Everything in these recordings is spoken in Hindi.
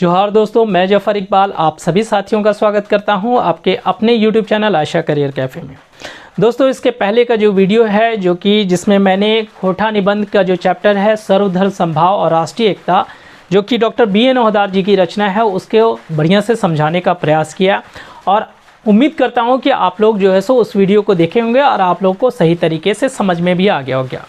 जोहार दोस्तों, मैं जफर इकबाल आप सभी साथियों का स्वागत करता हूं आपके अपने YouTube चैनल आशा करियर कैफ़े में। दोस्तों, इसके पहले का जो वीडियो है जिसमें मैंने खोटा निबंध का जो चैप्टर है सर्वधर्म समभाव और राष्ट्रीय एकता, जो कि डॉक्टर BN ओहदार जी की रचना है, उसके बढ़िया से समझाने का प्रयास किया और उम्मीद करता हूं कि आप लोग उस वीडियो को देखे होंगे और आप लोग को सही तरीके से समझ में भी आ गया होगा।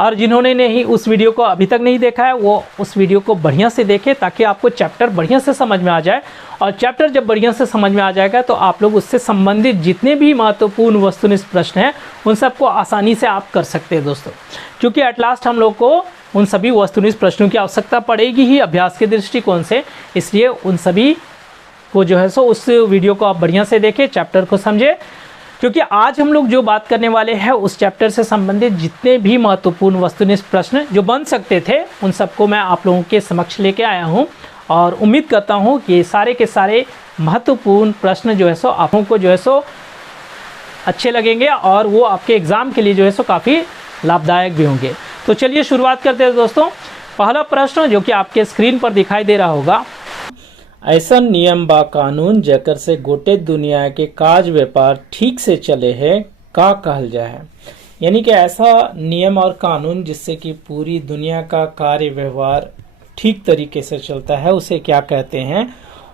और जिन्होंने नहीं उस वीडियो को अभी तक नहीं देखा है वो उस वीडियो को बढ़िया से देखें ताकि आपको चैप्टर बढ़िया से समझ में आ जाए। और चैप्टर जब बढ़िया से समझ में आ जाएगा तो आप लोग उससे संबंधित जितने भी महत्वपूर्ण वस्तुनिष्ठ प्रश्न हैं उन सबको आसानी से आप कर सकते हैं दोस्तों, क्योंकि एट लास्ट हम लोग को उन सभी वस्तुनिष्ठ प्रश्नों की आवश्यकता पड़ेगी ही अभ्यास के दृष्टिकोण से। इसलिए उन सभी को उस वीडियो को आप बढ़िया से देखें, चैप्टर को समझें, क्योंकि आज हम लोग जो बात करने वाले हैं उस चैप्टर से संबंधित जितने भी महत्वपूर्ण वस्तुनिष्ठ प्रश्न जो बन सकते थे उन सबको मैं आप लोगों के समक्ष लेके आया हूं। और उम्मीद करता हूं कि सारे के सारे महत्वपूर्ण प्रश्न आप लोगों को अच्छे लगेंगे और वो आपके एग्ज़ाम के लिए काफ़ी लाभदायक भी होंगे। तो चलिए शुरुआत करते हैं दोस्तों। पहला प्रश्न जो कि आपके स्क्रीन पर दिखाई दे रहा होगा, ऐसा नियम बा कानून जेकर से गोटे दुनिया के काज व्यापार ठीक से चले है का कहल जाए। यानी कि ऐसा नियम और कानून जिससे कि पूरी दुनिया का कार्य व्यवहार ठीक तरीके से चलता है उसे क्या कहते हैं।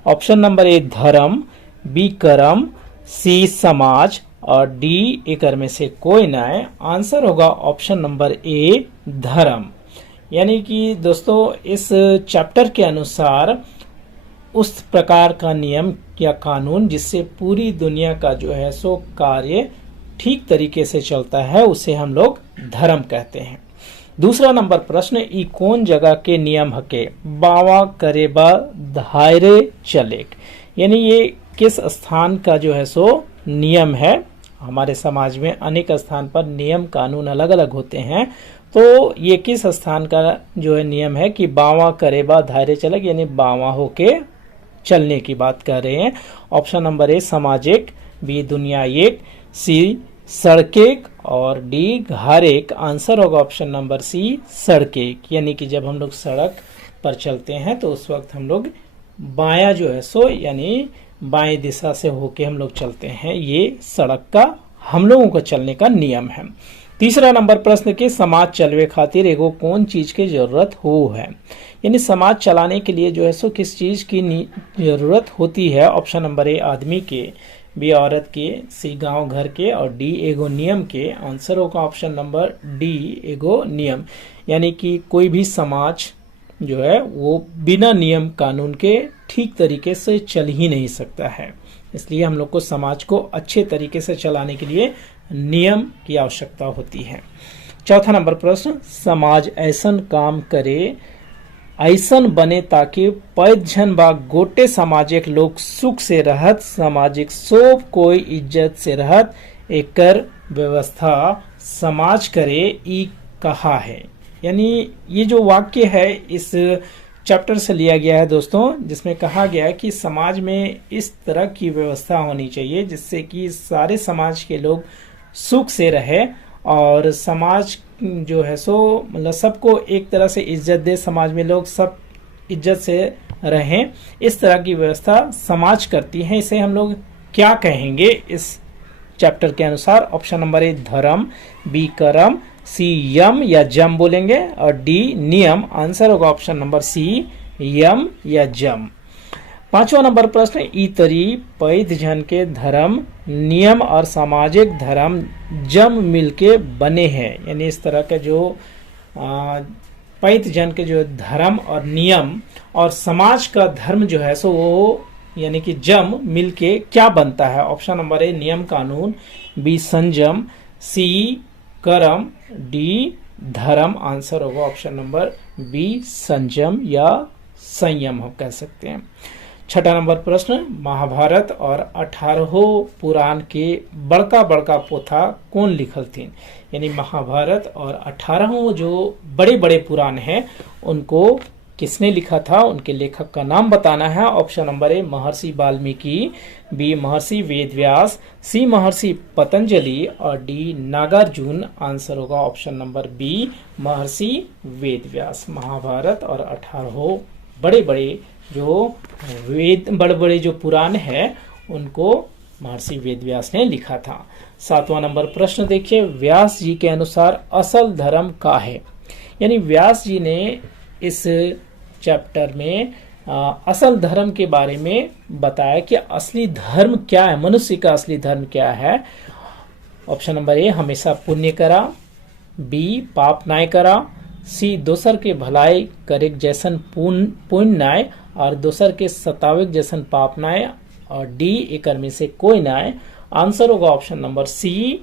ऑप्शन नंबर ए धर्म, बी कर्म, सी समाज और डी एकर में से कोई ना है। आंसर होगा ऑप्शन नंबर ए धर्म। यानी कि दोस्तों इस चैप्टर के अनुसार उस प्रकार का नियम या कानून जिससे पूरी दुनिया का कार्य ठीक तरीके से चलता है उसे हम लोग धर्म कहते हैं। दूसरा नंबर प्रश्न, ई कौन जगह के नियम हके बावा करे बा धायरे चलेक। यानी ये किस स्थान का नियम है। हमारे समाज में अनेक स्थान पर नियम कानून अलग अलग होते हैं, तो ये किस स्थान का नियम है कि बावा करे बा धायरे चलेक, यानी बावा होके चलने की बात कर रहे हैं। ऑप्शन नंबर ए सामाजिक, बी दुनिया एक, सी सड़केक और डी घारेक। आंसर होगा ऑप्शन नंबर सी सड़केक। यानी कि जब हम लोग सड़क पर चलते हैं तो उस वक्त हम लोग बायां यानी बाएं दिशा से होके हम लोग चलते हैं। ये सड़क का हम लोगों को चलने का नियम है। तीसरा नंबर प्रश्न के समाज चलवे खातिर एगो कौन चीज की जरूरत हो है। यानी समाज चलाने के लिए किस चीज की जरूरत होती है। ऑप्शन नंबर ए आदमी के, बी औरत के, सी गांव घर के और डी एगो नियम के। आंसर होगा ऑप्शन नंबर डी एगो नियम। यानी कि कोई भी समाज वो बिना नियम कानून के ठीक तरीके से चल ही नहीं सकता है। इसलिए हम लोग को समाज को अच्छे तरीके से चलाने के लिए नियम की आवश्यकता होती है। चौथा नंबर प्रश्न, समाज ऐसन काम करे ऐसन बने ताकि पैद जन बा गोटे सामाजिक लोग सुख से रहत, सामाजिक सब कोई इज्जत से रहत, एकर व्यवस्था समाज करे ई कहा है। यानी ये जो वाक्य है इस चैप्टर से लिया गया है दोस्तों, जिसमें कहा गया है कि समाज में इस तरह की व्यवस्था होनी चाहिए जिससे कि सारे समाज के लोग सुख से रहे और समाज मतलब सबको एक तरह से इज्जत दे, समाज में लोग सब इज्जत से रहें। इस तरह की व्यवस्था समाज करती है। इसे हम लोग क्या कहेंगे इस चैप्टर के अनुसार। ऑप्शन नंबर ए धर्म, बी कर्म, सी यम या जम बोलेंगे और डी नियम। आंसर होगा ऑप्शन नंबर सी यम या जम। पांचवा नंबर प्रश्न, ई तरी पैद जन के धर्म, नियम और सामाजिक धर्म जम मिलके बने हैं। यानी इस तरह के पैद जन के धर्म और नियम और समाज का धर्म वो यानी कि जम मिलके क्या बनता है। ऑप्शन नंबर ए नियम कानून, बी संयम, सी कर्म, डी धर्म। आंसर होगा ऑप्शन नंबर बी संयम या संयम हम कह सकते हैं। छठा नंबर प्रश्न, महाभारत और 18 पुराण के बड़का बड़का पोथा कौन लिखल थीन। यानी महाभारत और 18 जो बड़े बड़े पुराण हैं उनको किसने लिखा था, उनके लेखक का नाम बताना है। ऑप्शन नंबर ए महर्षि वाल्मीकि, बी महर्षि वेदव्यास, सी महर्षि पतंजलि और डी नागार्जुन। आंसर होगा ऑप्शन नंबर बी महर्षि वेदव्यास। महाभारत और 18 बड़े बड़े जो वेद बड़े बड़े जो पुराण है उनको महर्षि वेदव्यास ने लिखा था। 7वां नंबर प्रश्न देखिए, व्यास जी के अनुसार असल धर्म का है। यानी व्यास जी ने इस चैप्टर में असल धर्म के बारे में बताया कि असली धर्म क्या है, मनुष्य का असली धर्म क्या है। ऑप्शन नंबर ए, हमेशा पुण्य करा, बी, पाप नाय करा, सी, दोसर के भलाई करे जैसन पुण्य नाय और दोसर के सतावे जैसन पाप नाय, और डी, एकर में से कोई नाय। आंसर होगा ऑप्शन नंबर सी,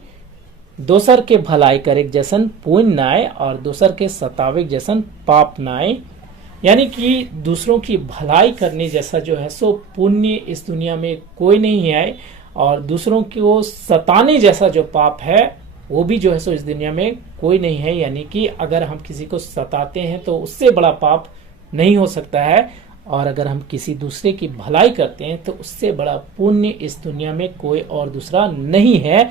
दोसर के भलाई करे जैसन पुण्य नाय और दोसर के सतावे जैसन पाप नाय। यानी कि दूसरों की भलाई करने जैसा जो है सो पुण्य इस दुनिया में कोई नहीं है, और दूसरों को सताने जैसा जो पाप है वो भी जो है सो इस दुनिया में कोई नहीं है। यानी कि अगर हम किसी को सताते हैं तो उससे बड़ा पाप नहीं हो सकता है, और अगर हम किसी दूसरे की भलाई करते हैं तो उससे बड़ा पुण्य इस दुनिया में कोई और दूसरा नहीं है।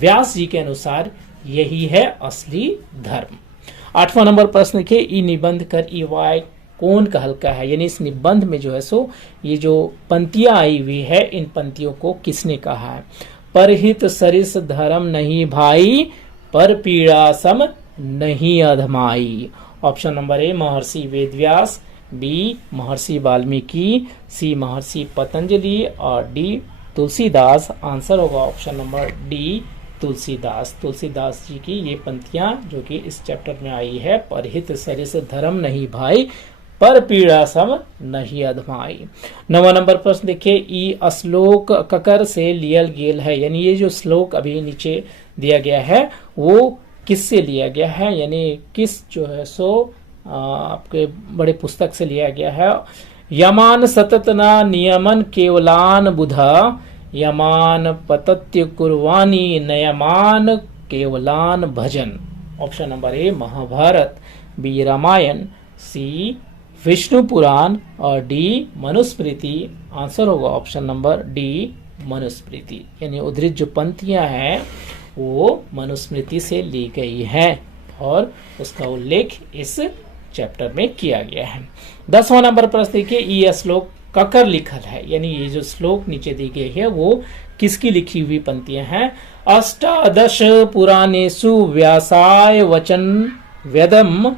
व्यास जी के अनुसार यही है असली धर्म। 8वां नंबर प्रश्न देखिए, ई निबंध कर ई वाय कौन कहलका है। यानी इस निबंध में जो है सो ये जो पंक्तियां आई हुई है, इन पंक्तियों को किसने कहा है। परहित सरिस धर्म नहीं भाई, पर पीड़ा सम नहीं अधमाई। ऑप्शन नंबर ए, महर्षि वेदव्यास, बी, महर्षि वाल्मीकि, सी, महर्षि पतंजलि और डी, तुलसीदास। आंसर होगा option number D, Tulsidas. Tulsidas ji की ये पंक्तियां जो कि इस चैप्टर में आई है, परहित सरिस धर्म नहीं भाई, पर पीड़ा सम नहीं अधमाई। 9वां नंबर प्रश्न देखिए, ई श्लोक ककर से लियल गेल है। यानी ये जो श्लोक अभी नीचे दिया गया है वो किससे लिया गया है, यानी किस जो है सो आपके बड़े पुस्तक से लिया गया है। यमान सतत ना नियमन केवलान बुधा, यमान पतत्य कुर्वाणी नयमान केवलान भजन। Option number A, Mahabharata, B, Ramayana, C, Vishnu Purana और डी, मनुस्मृति। आंसर होगा ऑप्शन नंबर डी, मनुस्मृति। यानी उद्धृत जो पंक्तियां हैं वो मनुस्मृति से ली गई है और उसका उल्लेख इस चैप्टर में किया गया है। 10वां नंबर प्रश्न देखिए, ये श्लोक ककर लिखल है। यानी ये जो श्लोक नीचे दी गई है वो किसकी लिखी हुई पंक्तियां हैं। अष्टादश पुराणेषु व्यासाय वचन वेदम,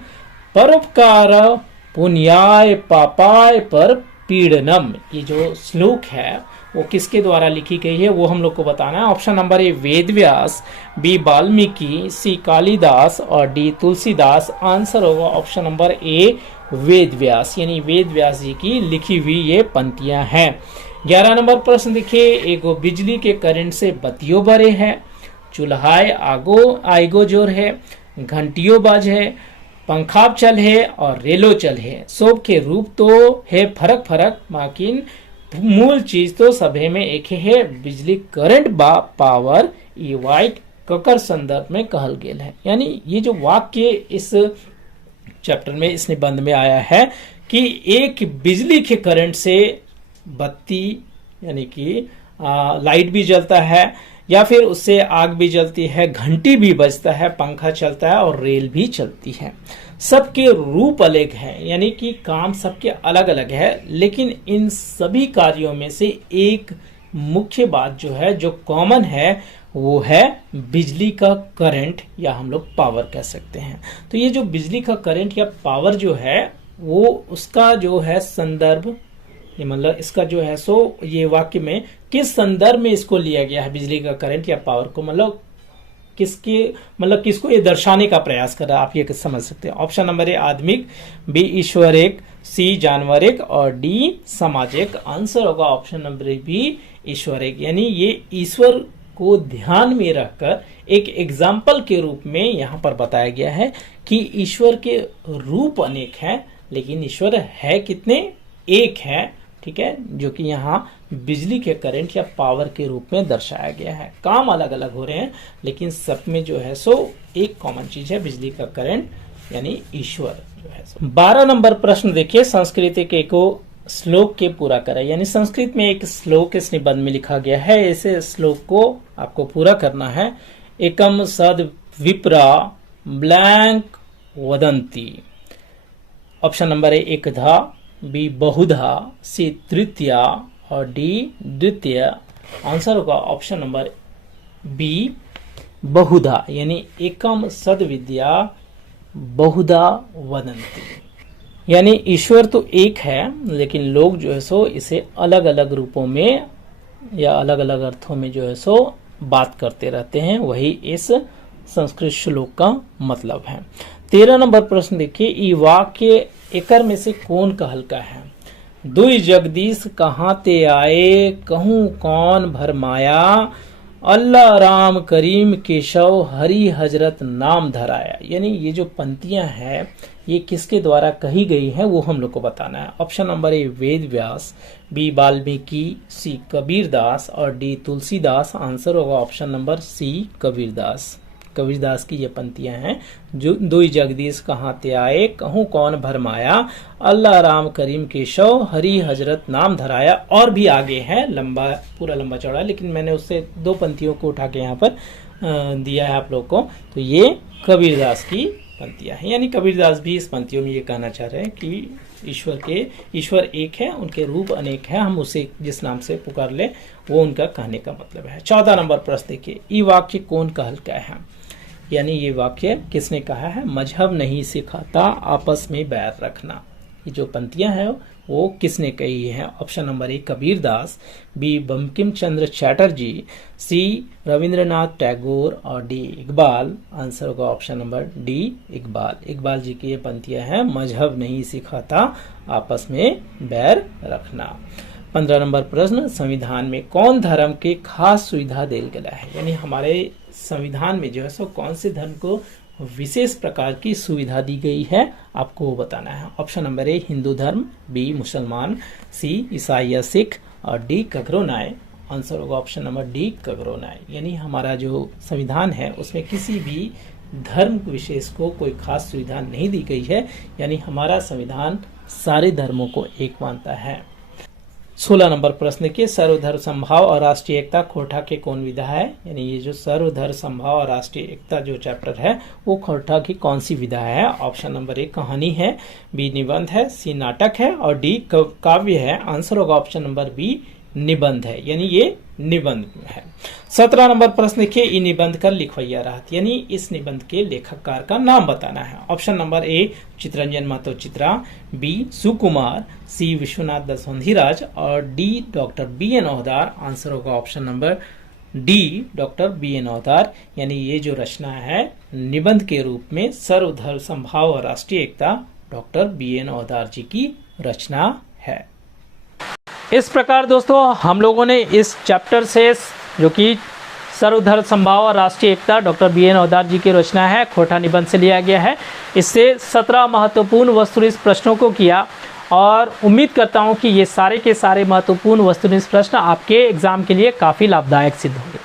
परोपकार पुण्याय पापाय पर पीड़नम। ये जो श्लोक है वो किसके द्वारा लिखी गई है वो हम लोग को बताना है। Option number A, Vedvyas, B, Valmiki, C, Kalidas और डी, तुलसीदास। आंसर होगा ऑप्शन नंबर ए, वेदव्यास। यानी वेदव्यास जी की लिखी हुई ये पंक्तियां हैं। 11 नंबर प्रश्न देखिए, एगो बिजली के करंट से बत्तियों बरे है, चूल्हाए आइगो जोर है, घंटियों बाज है, पंखाब चल है और रेलो चल है। सब के रूप तो है फरक फरक, माकिन मूल चीज तो सभे में एक है। बिजली करंट बा पावर ई वाइट ककर संदर्भ में कहल गेल है। यानी ये जो वाक्य इस चैप्टर में इस निबंध में आया है कि एक बिजली के करंट से बत्ती यानी कि लाइट भी जलता है या फिर उससे आग भी जलती है, घंटी भी बजता है, पंखा चलता है और रेल भी चलती है। सबके रूप अलग है, यानी कि काम सबके अलग अलग है, लेकिन इन सभी कार्यों में से एक मुख्य बात जो है जो कॉमन है वो है बिजली का करंट या हम लोग पावर कह सकते हैं। तो ये जो बिजली का करंट या पावर जो है वो उसका जो है संदर्भ, ये मतलब इसका जो है सो ये वाक्य में किस संदर्भ में इसको लिया गया है, बिजली का करंट या पावर को, मतलब किसको ये दर्शाने का प्रयास कर रहा है, आप ये समझ सकते हैं। ऑप्शन नंबर ए, आदमिक, बी, ईश्वर एक, सी, जानवर एक और डी, समाज एक। आंसर होगा ऑप्शन नंबर बी, ईश्वर एक। यानी ये ईश्वर को ध्यान में रखकर एक एग्जाम्पल के रूप में यहाँ पर बताया गया है कि ईश्वर के रूप अनेक हैं लेकिन ईश्वर है कितने, एक है, ठीक है, जो कि यहाँ बिजली के करंट या पावर के रूप में दर्शाया गया है। काम अलग अलग हो रहे हैं लेकिन सब में जो है सो एक कॉमन चीज है, बिजली का करंट यानी ईश्वर जो है सो। 12 नंबर प्रश्न देखिए, संस्कृत के को श्लोक के पूरा करें। यानी संस्कृत में एक श्लोक इस निबंध में लिखा गया है, ऐसे श्लोक को आपको पूरा करना है। एकम सद विप्रा ब्लैंक वदंती। ऑप्शन नंबर ए, एकधा, बी बहुधा, सी तृतीया और डी द्वितीय। आंसर होगा ऑप्शन नंबर बी बहुधा, यानी एकम सद्विद्या बहुधा वदन्ति। यानी ईश्वर तो एक है, लेकिन लोग जो है सो इसे अलग अलग रूपों में या अलग अलग अर्थों में जो है सो बात करते रहते हैं। वही इस संस्कृत श्लोक का मतलब है। 13 नंबर प्रश्न देखिए, ई वाक्य एकर में से कौन कहलका है? दुई जगदीश कहाँ ते आए, कहूँ कौन भरमाया, अल्लाह राम करीम केशव हरि हजरत नाम धराया। यानी ये जो पंक्तियां हैं ये किसके द्वारा कही गई हैं वो हम लोग को बताना है। Option number A Ved Vyas, B Valmiki, C Kabirdas और डी तुलसीदास। आंसर होगा option number C Kabirdas. Kabirdas की ये पंक्तियां हैं, जो दुई जगदीश कहाँ ते आए, कहूँ कौन भरमाया, अल्लाह राम करीम केशव हरि हजरत नाम धराया। और भी आगे है, लंबा पूरा लंबा चौड़ा, लेकिन मैंने उससे 2 पंक्तियों को उठा के यहाँ पर दिया है आप लोग को। तो ये कबीरदास की पंक्तियां हैं। यानी कबीरदास भी इस पंक्तियों में ये कहना चाह रहे हैं कि ईश्वर एक है, उनके रूप अनेक है, हम उसे जिस नाम से पुकार ले वो उनका कहने का मतलब है। 14 नंबर प्रश्न देखिए, ई वाक्य कौन कहलका है? यानी ये वाक्य किसने कहा है? मजहब नहीं सिखाता आपस में बैर रखना। ये जो पंक्तियां हैं वो किसने कही है? Option number A Kabirdas, B Bankim Chandra Chatterjee, C Rabindranath Tagore और डी इकबाल। आंसर होगा option number D Iqbal. Iqbal ji की ये पंक्तियां हैं, मजहब नहीं सिखाता आपस में बैर रखना। 15 नंबर प्रश्न, संविधान में कौन धर्म के खास सुविधा दिल गया है? यानी हमारे संविधान में जो है सो कौन से धर्म को विशेष प्रकार की सुविधा दी गई है आपको वो बताना है। ऑप्शन नंबर ए हिंदू धर्म, बी मुसलमान, सी ईसाई या सिख और डी ककरोनाय। आंसर होगा ऑप्शन नंबर डी ककरोनाय। यानी हमारा जो संविधान है उसमें किसी भी धर्म विशेष को कोई खास सुविधा नहीं दी गई है। यानी हमारा संविधान सारे धर्मों को एक मानता है। 16 नंबर प्रश्न के सर्वधर्म समभाव और राष्ट्रीय एकता खोरठा के कौन विधा है? यानी ये जो सर्वधर्म समभाव और राष्ट्रीय एकता जो चैप्टर है वो खोरठा की कौन सी विधा है? ऑप्शन नंबर ए कहानी है, बी निबंध है, सी नाटक है और डी काव्य है। आंसर होगा ऑप्शन नंबर बी निबंध है, यानी ये निबंध है। 17 नंबर प्रश्न देखिए, ई निबंध कर लिखवैया रहत, यानी इस निबंध के लेखककार का नाम बताना है। Option number A Chittaranjan Mahato Chitra, B Sukumar, C Vishwanath Dasvandhiraj और D doctor B N Auhdar. Answer होगा option number D doctor B N Auhdar. यानी ये जो रचना है निबंध के रूप में सर्वधर्म समभाव और राष्ट्रीय एकता डॉक्टर बी एन औहदार जी की रचना है। इस प्रकार दोस्तों हम लोगों ने इस चैप्टर से जो कि सर्वधर्म समभाव और राष्ट्रीय एकता डॉक्टर बी एन औहदार जी की रचना है, खोरठा निबंध से लिया गया है। इससे 17 महत्वपूर्ण वस्तुनिष्ठ प्रश्नों को किया और उम्मीद करता हूं कि ये सारे के सारे महत्वपूर्ण वस्तुनिष्ठ प्रश्न आपके एग्जाम के लिए काफ़ी लाभदायक सिद्ध होंगे।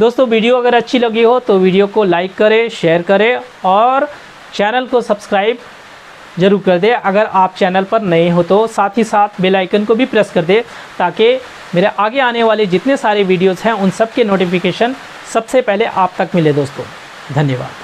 दोस्तों वीडियो अगर अच्छी लगी हो तो वीडियो को लाइक करें, शेयर करें और चैनल को सब्सक्राइब जरूर कर दे। अगर आप चैनल पर नए हो तो साथ ही साथ बेल आइकन को भी प्रेस कर दे, ताकि मेरे आगे आने वाले जितने सारे वीडियोस हैं उन सब के नोटिफिकेशन सबसे पहले आप तक मिले। दोस्तों धन्यवाद।